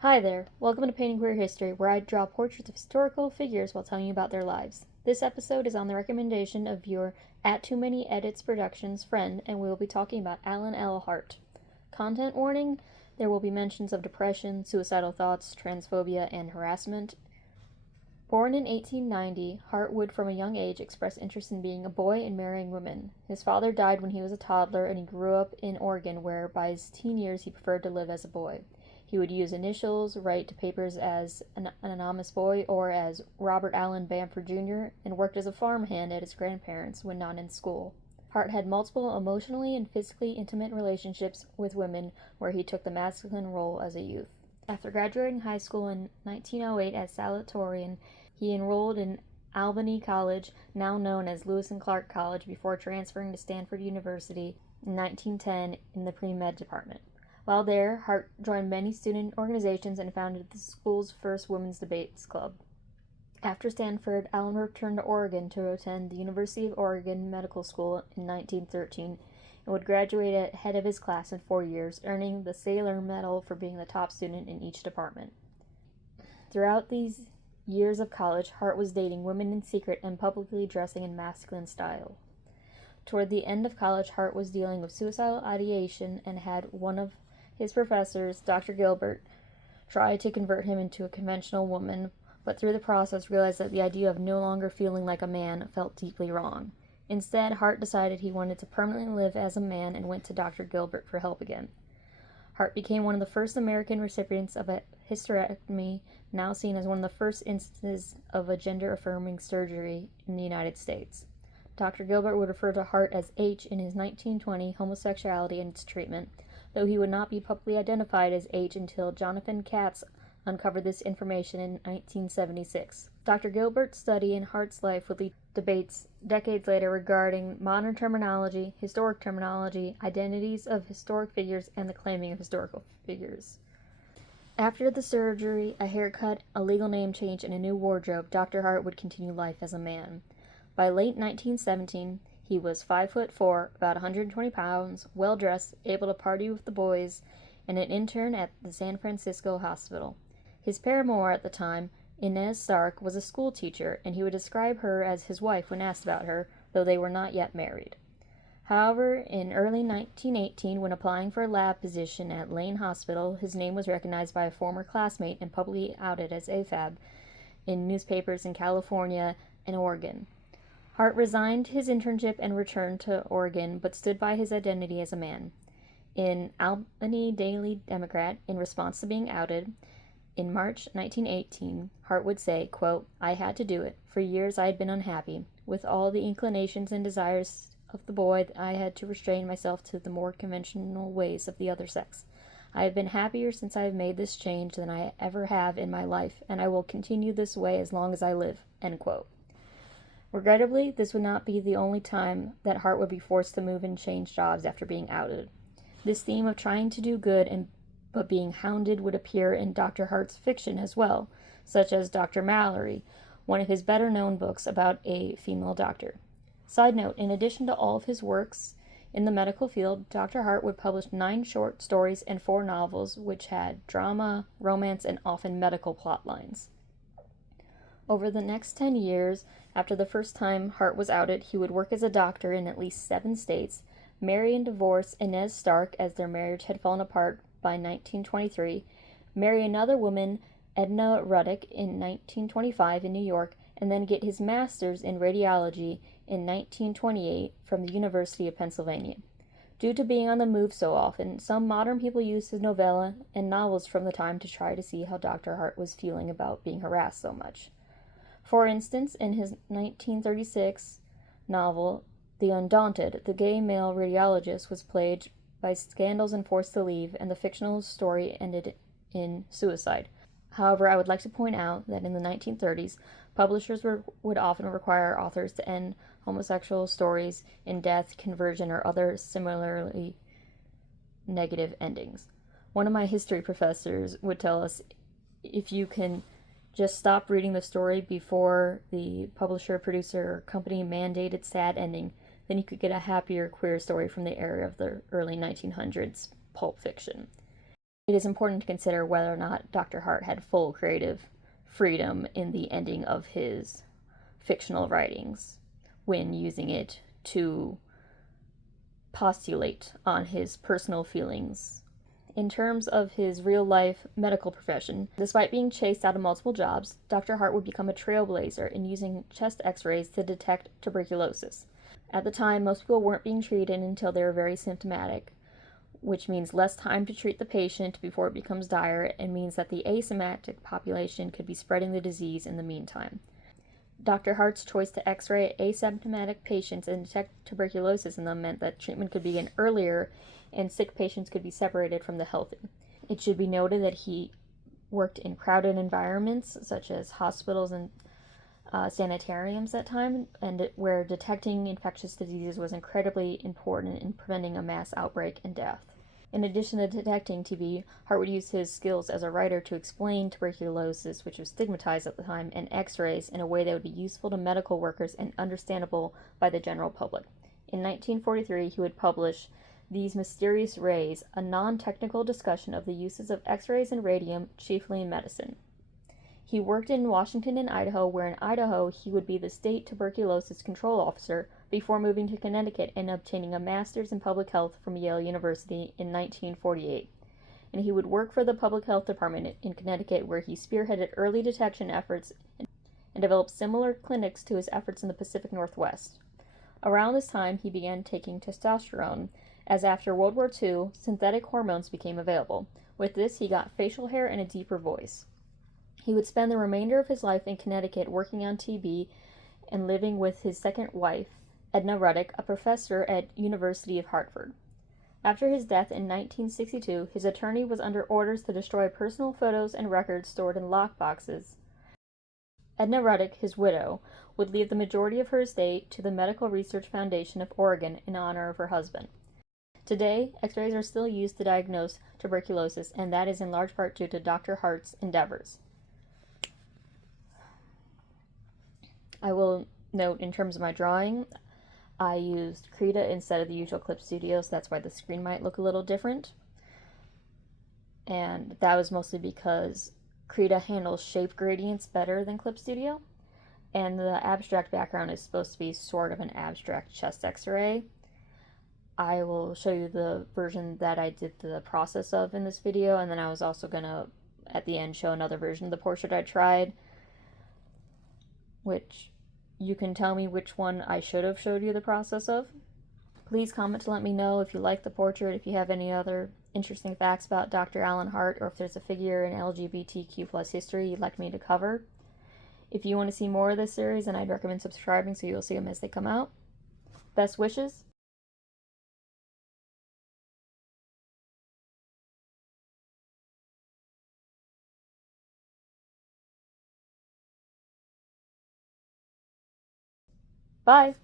Hi there, welcome to Painting Queer History, where I draw portraits of historical figures while telling you about their lives. This episode is on the recommendation of viewer at TooManyEditsProductions friend, and we will be talking about Alan L. Hart. Content warning: there will be mentions of depression, suicidal thoughts, transphobia, and harassment. Born in 1890, Hart would from a young age express interest in being a boy and marrying women. His father died when he was a toddler, and he grew up in Oregon, where by his teen years he preferred to live as a boy. He would use initials, write to papers as an anonymous boy or as Robert Allen Bamford Jr., and worked as a farmhand at his grandparents' when not in school. Hart had multiple emotionally and physically intimate relationships with women, where he took the masculine role as a youth. After graduating high school in 1908 as salutatorian, he enrolled in Albany College, now known as Lewis and Clark College, before transferring to Stanford University in 1910 in the pre-med department. While there, Hart joined many student organizations and founded the school's first women's debates club. After Stanford, Allen returned to Oregon to attend the University of Oregon Medical School in 1913 and would graduate ahead of his class in 4 years, earning the Sailor Medal for being the top student in each department. Throughout these years of college, Hart was dating women in secret and publicly dressing in masculine style. Toward the end of college, Hart was dealing with suicidal ideation and had one of his professors, Dr. Gilbert, try to convert him into a conventional woman, but through the process realized that the idea of no longer feeling like a man felt deeply wrong. Instead, Hart decided he wanted to permanently live as a man and went to Dr. Gilbert for help again. Hart became one of the first American recipients of a hysterectomy, now seen as one of the first instances of a gender-affirming surgery in the United States. Dr. Gilbert would refer to Hart as H in his 1920 Homosexuality and Its Treatment, though he would not be publicly identified as H until Jonathan Katz uncovered this information in 1976. Dr. Gilbert's study in Hart's life would lead to debates decades later regarding modern terminology, historic terminology, identities of historic figures, and the claiming of historical figures. After the surgery, a haircut, a legal name change, and a new wardrobe, Dr. Hart would continue life as a man. By late 1917, he was 5'4", about 120 pounds, well-dressed, able to party with the boys, and an intern at the San Francisco hospital. His paramour at the time, Inez Stark, was a school teacher, and he would describe her as his wife when asked about her, though they were not yet married. However, in early 1918, when applying for a lab position at Lane Hospital, his name was recognized by a former classmate and publicly outed as AFAB in newspapers in California and Oregon. Hart resigned his internship and returned to Oregon, but stood by his identity as a man. In Albany Daily Democrat, in response to being outed, in March 1918, Hart would say, quote, "I had to do it. For years I had been unhappy. With all the inclinations and desires of the boy, I had to restrain myself to the more conventional ways of the other sex. I have been happier since I have made this change than I ever have in my life, and I will continue this way as long as I live." End quote. Regrettably, this would not be the only time that Hart would be forced to move and change jobs after being outed. This theme of trying to do good but being hounded would appear in Dr. Hart's fiction as well, such as Dr. Mallory, one of his better-known books about a female doctor. Side note, in addition to all of his works in the medical field, Dr. Hart would publish 9 short stories and 4 novels, which had drama, romance, and often medical plot lines. Over the next 10 years, after the first time Hart was outed, he would work as a doctor in at least 7 states, marry and divorce Inez Stark as their marriage had fallen apart by 1923, marry another woman, Edna Ruddock, in 1925 in New York, and then get his master's in radiology in 1928 from the University of Pennsylvania. Due to being on the move so often, some modern people used his novella and novels from the time to try to see how Dr. Hart was feeling about being harassed so much. For instance, in his 1936 novel, The Undaunted, the gay male radiologist was plagued by scandals and forced to leave, and the fictional story ended in suicide. However, I would like to point out that in the 1930s, publishers would often require authors to end homosexual stories in death, conversion, or other similarly negative endings. One of my history professors would tell us, if you can just stop reading the story before the publisher, producer, or company mandated sad ending, then you could get a happier queer story from the era of the early 1900s pulp fiction. It is important to consider whether or not Dr. Hart had full creative freedom in the ending of his fictional writings when using it to postulate on his personal feelings. In terms of his real-life medical profession, despite being chased out of multiple jobs, Dr. Hart would become a trailblazer in using chest x-rays to detect tuberculosis. At the time, most people weren't being treated until they were very symptomatic, which means less time to treat the patient before it becomes dire, and means that the asymptomatic population could be spreading the disease in the meantime. Dr. Hart's choice to x-ray asymptomatic patients and detect tuberculosis in them meant that treatment could begin earlier and sick patients could be separated from the healthy. It should be noted that he worked in crowded environments such as hospitals and sanitariums at times, and where detecting infectious diseases was incredibly important in preventing a mass outbreak and death. In addition to detecting TB, Hart would use his skills as a writer to explain tuberculosis, which was stigmatized at the time, and x-rays in a way that would be useful to medical workers and understandable by the general public. In 1943, he would publish These Mysterious Rays, a non-technical discussion of the uses of x-rays and radium, chiefly in medicine. He worked in Washington and Idaho, where in Idaho he would be the state tuberculosis control officer before moving to Connecticut and obtaining a master's in public health from Yale University in 1948. And he would work for the public health department in Connecticut, where he spearheaded early detection efforts and developed similar clinics to his efforts in the Pacific Northwest. Around this time, he began taking testosterone, as after World War II, synthetic hormones became available. With this, he got facial hair and a deeper voice. He would spend the remainder of his life in Connecticut working on TB and living with his second wife, Edna Ruddock, a professor at University of Hartford. After his death in 1962, his attorney was under orders to destroy personal photos and records stored in lockboxes. Edna Ruddock, his widow, would leave the majority of her estate to the Medical Research Foundation of Oregon in honor of her husband. Today, x-rays are still used to diagnose tuberculosis, and that is in large part due to Dr. Hart's endeavors. I will note, in terms of my drawing, I used Krita instead of the usual Clip Studio, so that's why the screen might look a little different. And that was mostly because Krita handles shape gradients better than Clip Studio, and the abstract background is supposed to be sort of an abstract chest x-ray. I will show you the version that I did the process of in this video, and then I was also going to, at the end, show another version of the portrait I tried, which you can tell me which one I should have showed you the process of. Please comment to let me know if you like the portrait, if you have any other interesting facts about Dr. Alan Hart, or if there's a figure in LGBTQ+ history you'd like me to cover. If you want to see more of this series, then I'd recommend subscribing so you'll see them as they come out. Best wishes. Bye!